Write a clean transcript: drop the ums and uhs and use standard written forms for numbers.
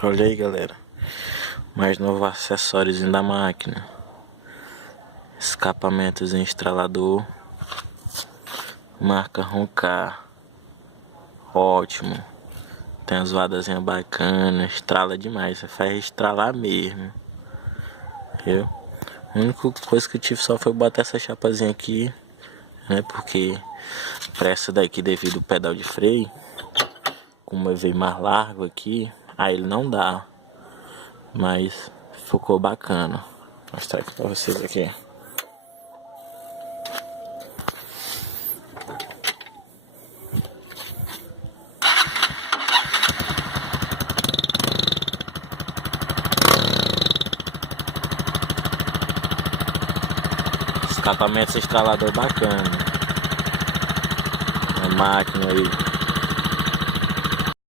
Olha aí, galera, mais novo acessórios da máquina. Escapamentos em estralador, marca Roncar, ótimo. Tem as vadazinhas bacanas, estrala demais, você faz estralar mesmo, viu? A única coisa que eu tive só foi botar essa chapazinha aqui, né? Porque pra essa daqui, devido ao pedal de freio, como veio mais largo aqui, aí ele não dá. Mas ficou bacana. Vou mostrar aqui pra vocês aqui. Escapamento estralador bacana. A máquina aí.